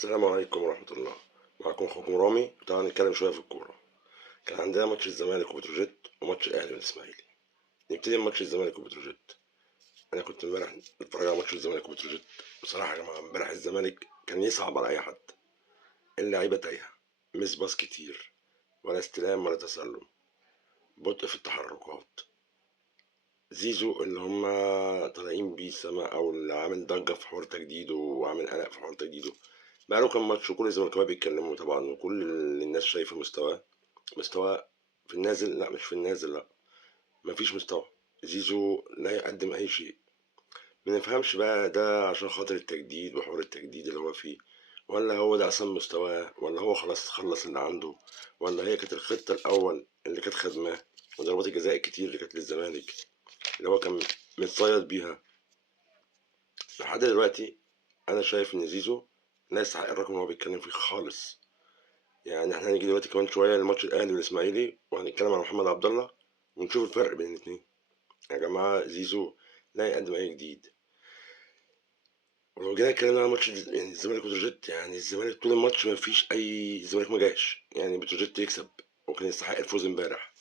السلام عليكم ورحمة الله. معكم أخوكم رامي. تعالى نتكلم شوية في الكورة. كان عندنا ماتش الزمالك وبتروجيت وماتش الأهلي والإسماعيلي. نبتدي بماتش الزمالك وبتروجيت. أنا كنت امبارح بتفرج على ماتش الزمالك وبتروجيت. بصراحة يا جماعة امبارح الزمالك كان يصعب على أي حد. اللعيبة تايهة، مس باص كتير، ولا استلام ولا تسلم، بطء في التحركات. زيزو اللي هما طالعين بيه سما أو اللي عامل ضجة في حوار تجديده وعامل قلق في حوار تجديده، بقاله كام ماتش وكل الزملكاويه بيتكلموا طبعا وكل الناس شايفة مستوى في النازل. لا مش في النازل، لا مفيش مستوى. زيزو لا يقدم اي شيء. ما نفهمش بقى ده عشان خاطر التجديد وحوار التجديد اللي هو فيه، ولا هو ده اصلا مستواه، ولا هو خلاص خلص اللي عنده، ولا هي كانت الخطة الاول اللي كانت خدماه وضربات الجزاء الكتير اللي كانت للزمالك اللي هو كان متصيد بيها لحد دلوقتي. انا شايف ان زيزو لا يستحق الرقم اللي هو بيتكلم فيه خالص. يعني احنا هنيجي دلوقتي كمان شويه لماتش الاهلي والاسماعيلي وهنتكلم عن محمد عبد الله ونشوف الفرق بين الاثنين. يا جماعه زيزو لا يقدم اي جديد. ولو جينا اتكلمنا عن ماتش يعني الزمالك وبتروجيت، يعني الزمالك طول الماتش ما فيش اي، الزمالك ما جاش يعني بتروجيت يكسب وكان يستحق الفوز امبارح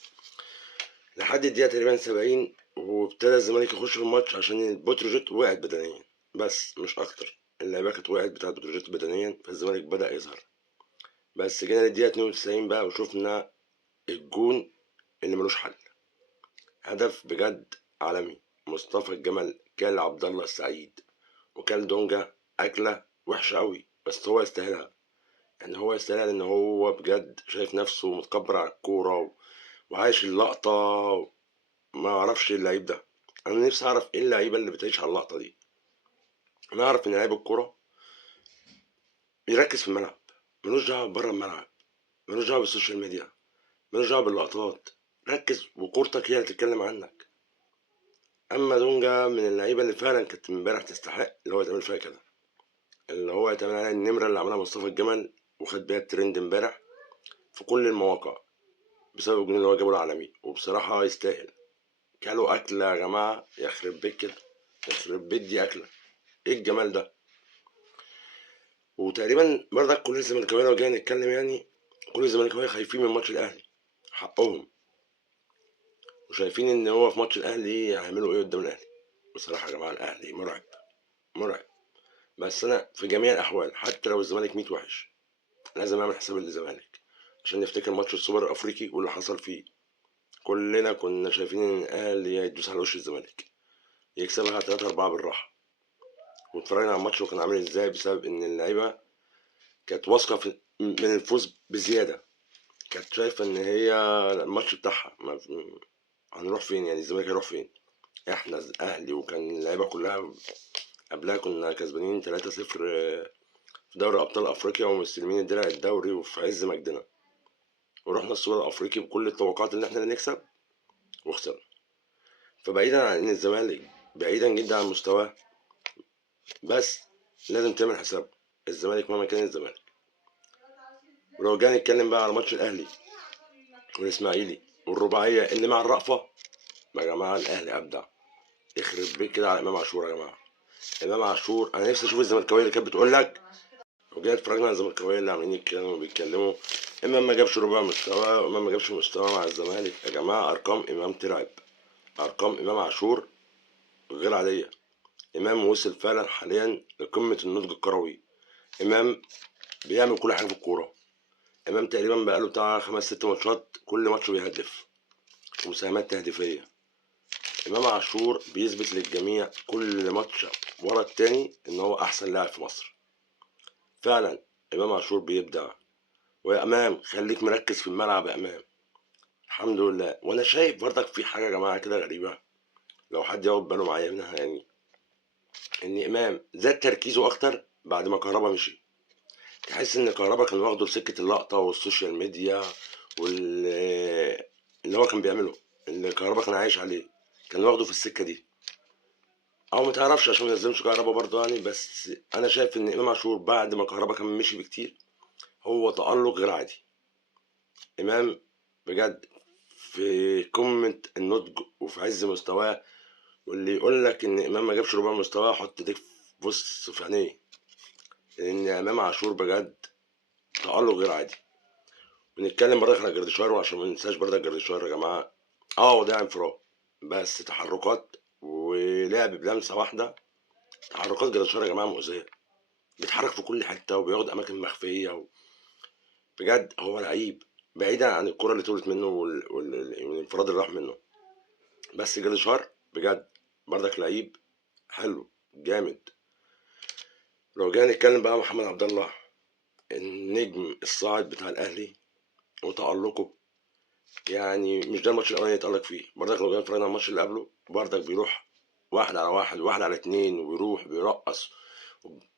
لحد الدقيقه تقريبا 70، وابتدى الزمالك يخش في الماتش عشان بتروجيت وقعت بدنيا بس مش اكتر. اللعيبه كانت وقعت بتاعت بتروجيت بدنيا فالزمالك بدأ يظهر. بس جينا للدقيقه 92 بقى وشفنا الجون اللي ملوش حل. هدف بجد عالمي. مصطفى الجمل كال عبد الله السعيد وكال دونجا أكلة وحشة قوي بس هو يستاهلها. يعني هو يستاهلها لأن هو بجد شايف نفسه متكبر على الكورة وعايش اللقطة. ما أعرفش إيه اللعيب ده. أنا نفسي أعرف إيه اللعيبة اللي بتعيش على اللقطة دي. أنا أعرف إن لعيب الكورة بيركز في الملعب، ملوش دعوة بره الملعب، ملوش دعوة بالسوشيال ميديا، ملوش دعوة باللقطات. ركز وكورتك هي اللي تتكلم عنك. اما دونجا من اللعيبه اللي فعلا كانت امبارح تستحق اللي هو يتعمل فيها كده، اللي هو يتعمل عليها النمره اللي عملها مصطفى الجمل وخد بيها الترند امبارح في كل المواقع بسبب الجون اللي هو جابه العالمي. وبصراحه يستاهل. كلوا اكله يا جماعه، يخرب بيت كده، يخرب بيت دي اكله. ايه الجمال ده. وتقريبا برضك كل الزملكاويه لو جينا نتكلم يعني كل الزملكاويه خايفين من ماتش الاهلي. حقهم. وشايفين ان هو في ماتش الاهلي هيعملوا ايه قدام الاهلي. بصراحه يا جماعه الاهلي مرعب، مرعب. بس انا في جميع الاحوال حتى لو الزمالك 100 وحش لازم اعمل حساب للزمالك عشان نفتكر ماتش السوبر الافريقي واللي حصل فيه. كلنا كنا شايفين ان الاهلي يدوس على وش الزمالك يكسبها 3 4 بالراحه. واتفرجنا على الماتش وكان عامل ازاي بسبب ان اللعيبه كانت واثقه من الفوز بزياده. كانت شايفه ان هي الماتش بتاعها هنروح فين، يعني الزمالك هيروح فين. احنا اهلي وكان اللعيبه كلها قبلها كنا كسبانين 3-0 في دوري ابطال افريقيا ومستلمين الدرع الدوري وفي عز مجدنا، ورحنا السوبر الافريقي بكل التوقعات ان احنا اللي نكسب وخسرنا. فبعيدا عن ان الزمالك بعيدا جدا عن مستواه، بس لازم تعمل حساب الزمالك مهما كان الزمالك. ولو جينا نتكلم بقى على ماتش الاهلي والاسماعيلي والرباعيه اللي مع الرأفه، يا جماعه الاهلي ابدع. يخرب بيت كده على امام عاشور. يا جماعه امام عاشور انا نفسي اشوف الزملكاويه اللي كانت بتقول لك، لو جينا اتفرجنا على الزملكاويه اللي عاملين يتكلموا بيتكلموا امام ما جابش ربع مستوى وامام ما جابش مستوى مع الزمالك. يا جماعه ارقام امام ترعب. ارقام امام عاشور غير عاديه. امام وصل فعلا حاليا لقمه النضج الكروي. امام بيعمل كل حاجه في الكوره. امام تقريبا بقاله بتاع 5 6 ماتشات كل ماتش بيهدف ومساهمات تهديفيه. امام عاشور بيثبت للجميع كل ماتش ورا التاني ان هو احسن لاعب في مصر. فعلا امام عاشور بيبدع. ويا امام خليك مركز في الملعب يا امام. الحمد لله. وانا شايف برضك في حاجه يا جماعه كده غريبه لو حد ياخد باله معايا منها، يعني ان امام زاد تركيزه اكتر بعد ما كهربا مشي. تحس ان كهربا كان واخده لسكه اللقطه والسوشيال ميديا اللي هو كان بيعمله، اللي كهربا كان عايش عليه، كان واخده في السكه دي. او ما تعرفش عشان ما نزلمش كهربا برضه يعني. بس انا شايف ان امام عاشور بعد ما كهربا كان مشي بكتير هو تألق غير عادي. امام بجد في قمه النضج وفي عز مستواه. واللي يقول لك ان امام ما جابش ربع مستواه حط ايديك بص في عينيه. لان امام عاشور بجد تألق غير عادي. ونتكلم برضك على جردشار، وعشان ما ننساش برضك جردشار يا جماعه. اه ده انفراد، بس تحركات ولعب بلمسه واحده. تحركات جردشار يا جماعه مؤذيه، بيتحرك في كل حته وبياخد اماكن مخفيه بجد هو لعيب، بعيدا عن الكره اللي طولت منه والانفراد اللي راح منه. بس جراديشار بجد برضك لعيب حلو جامد. لو جينا نتكلم بقى محمد عبد الله، النجم الصاعد بتاع الاهلي وتألقه، يعني مش ده الماتش الاولاني اللي اتألق فيه. برضك لو جينا اتفرجنا على الماتش اللي قبله برضك بيروح واحد على واحد، واحد على اتنين، ويروح بيرقص.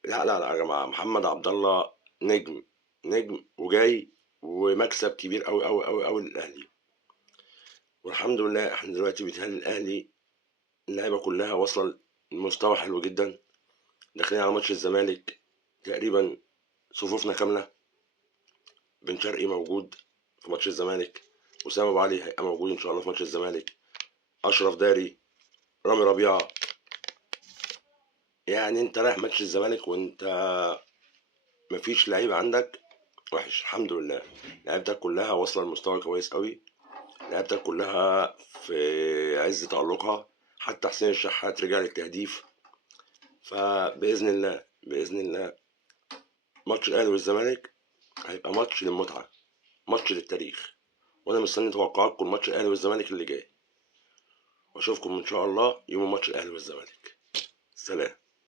لا لا لا يا جماعه، محمد عبد الله نجم، نجم وجاي، ومكسب كبير قوي قوي قوي قوي للاهلي. والحمد لله احنا دلوقتي بيتهيألي الاهلي اللعيبه كلها واصله لمستوى حلو جدا. داخلين على ماتش الزمالك تقريبا صفوفنا كامله. بن شرقي موجود في ماتش الزمالك، وسام ابو علي هيبقى موجود ان شاء الله في ماتش الزمالك، اشرف داري، رامي ربيعه. يعني انت رايح ماتش الزمالك وانت مفيش لعيبه عندك وحش. الحمد لله لعيبتك كلها واصله لمستوى كويس قوي، لعيبتك كلها في عز تألقها. حتى حسين الشحات رجع للتهديف. فبإذن الله بإذن الله ماتش الأهلي والزمالك هيبقى ماتش للمتعة، ماتش للتاريخ. وأنا مستني توقعاتكم ماتش الأهلي والزمالك اللي جاي، وأشوفكم إن شاء الله يوم ماتش الأهلي والزمالك. سلام.